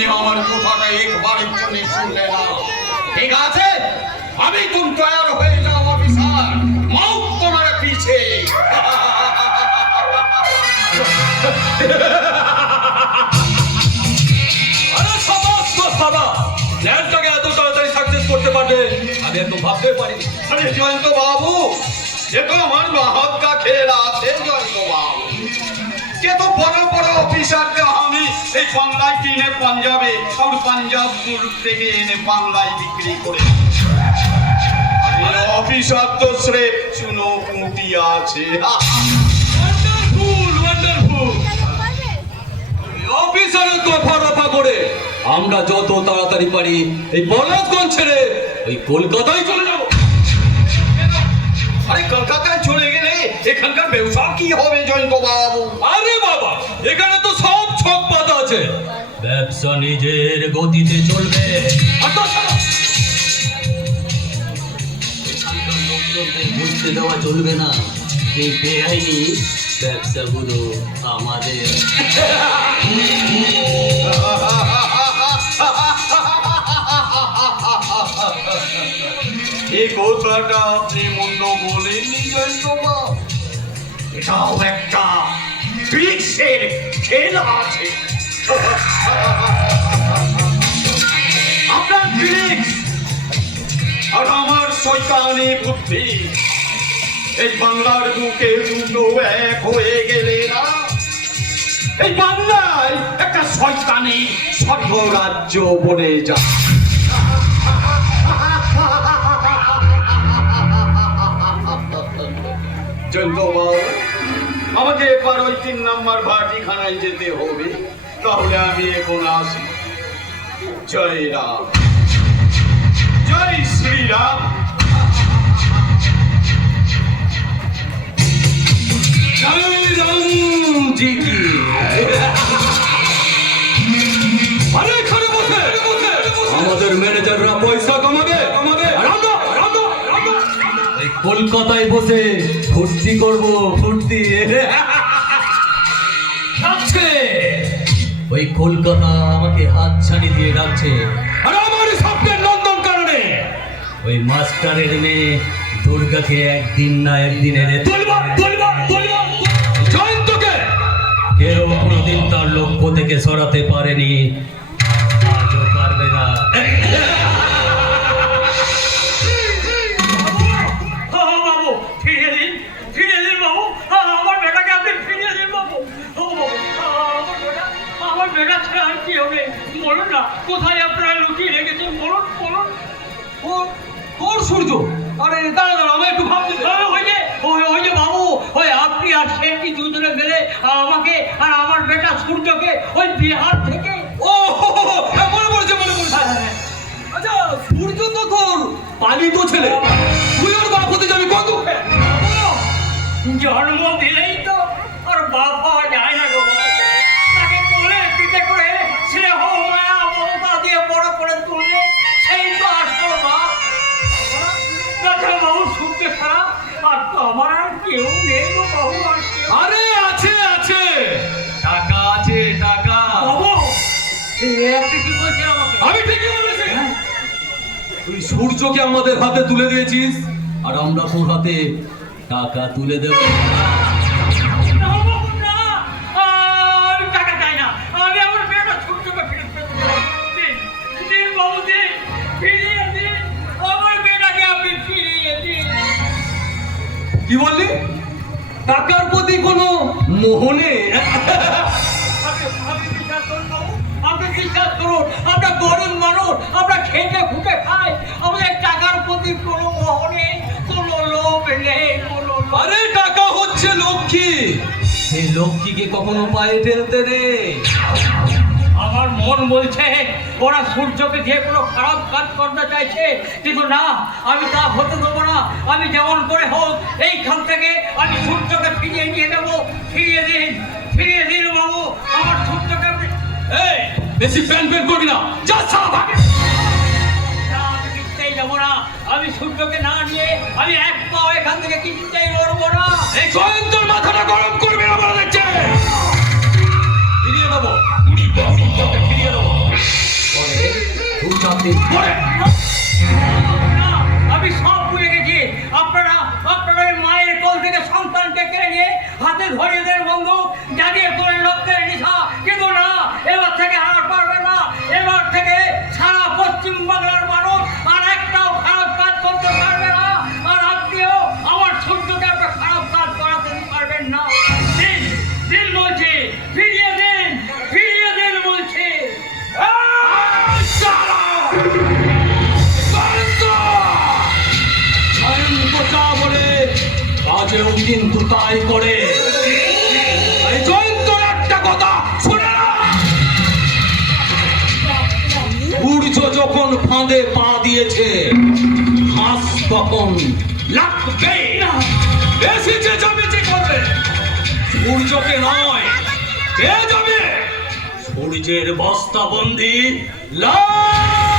তুমি আমার কথাটা একবারের জন্য শুনলে না। ঠিক আছে, আমি তুমি তৈরি হয়ে যাও অফিসার, মাউথ তোমার পিছে। আরে সাবাস বাবা, প্ল্যানটাকে এত তাড়াতাড়ি সাকসেস করতে পারবে আমি একদম ভাবতে পারিনি। আরে জয়ন্ত বাবু, এ তো আমার মাহাত কা খেল আছে জয়ন্ত বাবু। কে তো বড় বড় অফিসারকে আমি এই বাংলায় কিনে পাঞ্জাবে আর পাঞ্জাব থেকে এনে বাংলায় বিক্রি করে। অফিসার তো স্রেফ চুনো পুঁটি আছে। Wonderful wonderful. অফিসারের দফা রফা করে আমরা যত তাড়াতাড়ি পারি এই বলদগঞ্জ ছেড়ে ওই কলকাতায় চলে যাব। আরে কলকাতায় চলে গেলে এখানকার ব্যবসা কি হবে জয়ন্ত বাবু? আরে বাবা, এখানে তো সব ছক পাতা আছে, ব্যবসা নিজের গতিতে চলবে। বুঝতে দেওয়া চলবে না যে বেআইনি ব্যবসাগুলো আমাদের। এই কথাটা আপনি মন্দ বলেননি জয়ন্ত বাবু। এটাও একটা ট্রিক্সের খেল আছে। আপনার ট্রিক্স আর আমার শয়তানি বুদ্ধি এই বাংলার বুকে দুটো এক হয়ে গেলে না, এই বাংলায় একটা শয়তানি স্বর্গরাজ্য বনে যায়। জয়ন্ত বাবু, আমাকে একবার ওই 3 নম্বর ভাটিখানায় যেতে হবে, তাহলে আমি এখন আসি। জয় রাম, জয় শ্রীরাম। জয় রাম জি কি। আরে এখানে বসে আমাদের ম্যানেজাররা পয়সা কামাবে আর আমরা এই কলকাতায় বসে ফুর্তি করব, ফুর্তি। যাচ্ছে ওই কলকাতা আমাকে হাত ছাড়ি দিয়ে ডাকছে, আর আমার স্বপ্নের নন্দন কারণে ওই মাস্টারের মেয়ে দুর্গাকে একদিন না একদিন এনে জয়ন্তকে কেউ কোনোদিন তার লক্ষ্য থেকে সরাতে পারেনি, আজও পারবে না। বলুন না, কোথায় আপনারা লুকিয়ে রেখেছেন? বলুন বলুন। ওর সূর্য, আরে দাঁড়া দাঁড়া, আমি একটু ভাবছি। ওই যে বাবু, ওই আপনি আর শেঠি দুজনে মিলে আমাকে আর আমার বেটা সূর্যকে ওই বিহার থেকে। ও মনে পড়েছে। আচ্ছা, সূর্য তো তোর পালিত ছেলে, তুই ওর বাপ হতে যাবি কত? জন্ম দিলেই তো আর বাপ হওয়া যায় না গো। তাকে কোলে পিঠে করে স্নেহ মায়া মমতা দিয়ে বড় করে তুললে সেই তো আসল বাপ। তাছাড়া বাবু সূর্য ছাড়া আর তো আমার আর কেউ নেই গো বাবু, আর কেউ। আরে আছে আছে, টাকা আছে টাকা। বাবু, আপনি কি বলছেন আমাকে? আমি ঠিকই বলেছি। তুই সূর্যকে আমাদের হাতে তুলে দিয়েছিস, আর আমরা তোর হাতে টাকা তুলে দেব। আমি টাকা চাই না, আমি আমার বেটা সূর্যকে ফিরে দিন বাবু, দিন, ফিরিয়ে দিন আমার বেটাকে, আপনি ফিরিয়ে দিন। কি বললি? টাকার প্রতি কোনো মোহ নেই? আপনি বিশ্বাস করুন বাবু, আপনি বিশ্বাস করুন, আমরা গরিব মানুষ, আমরা খেটে খুটে খাই, আমাদের টাকার প্রতি কোনো মোহ নেই, কোনো লোভ নেই, কোনো লোভ। আরে টাকা হচ্ছে লক্ষ্মী, সেই লক্ষ্মীকে কখনো পায়ে ফেলতে নেই। আমার মন বলছে ওরা সূর্যকে যে কোনো খারাপ কাজ করতে চাইছে, কিন্তু না, আমি তা হতে দেবো না। আমি যেমন করে হোক এইখান থেকে আমি সূর্যকে ফিরিয়ে নিয়ে দেবো। ফিরিয়ে দিন বাবু, আমার সূর্যকে আপনি। এই বেশি প্যান করবি না, যা সালা ভাগে। না, আমি কিছুতেই যাবো না। আমি সূর্যকে না নিয়ে আমি এক পাও এখান থেকে কিছুতেই লড়বো না। এই জয়ন্তর মাথাটা গরম করবি না বলে দেখছে। ফিরিয়ে দেবো, ফিরিয়ে দেবো। 3-4 দিন পরে। না, আমি সব ভুলে গেছি। আপনারা ওই মায়ের কোল থেকে সন্তানকে কেড়ে নিয়ে হাতে ধরিয়ে দেন বন্দুক, জাগিয়ে তোলেন লক্ষ্যের নিশা। কিন্তু না, এবার থেকে আর পারবে না। এবার থেকে সারা পশ্চিম বাংলার মানুষ আর একটাও খারাপ কাজ করতে পারবে না। আর আপনিও আমার সূর্যকে আপনার খারাপ কাজ করাতে পারবেন না। দিন দিন বলছি, ফিরিয়ে দিন, ফিরিয়ে দিন বলছি। বলে কাজেও কিন্তু তাই করে। এই জয়ন্তর একটা কথা শুনে না। সূর্য যখন ফাঁদে পা দিয়েছে, হাঁস তখন লাগবে। বেশি চেঁচামেচি করবে, সূর্যকে নয়, কে যাবে? সূর্যের বস্তাবন্দি লাল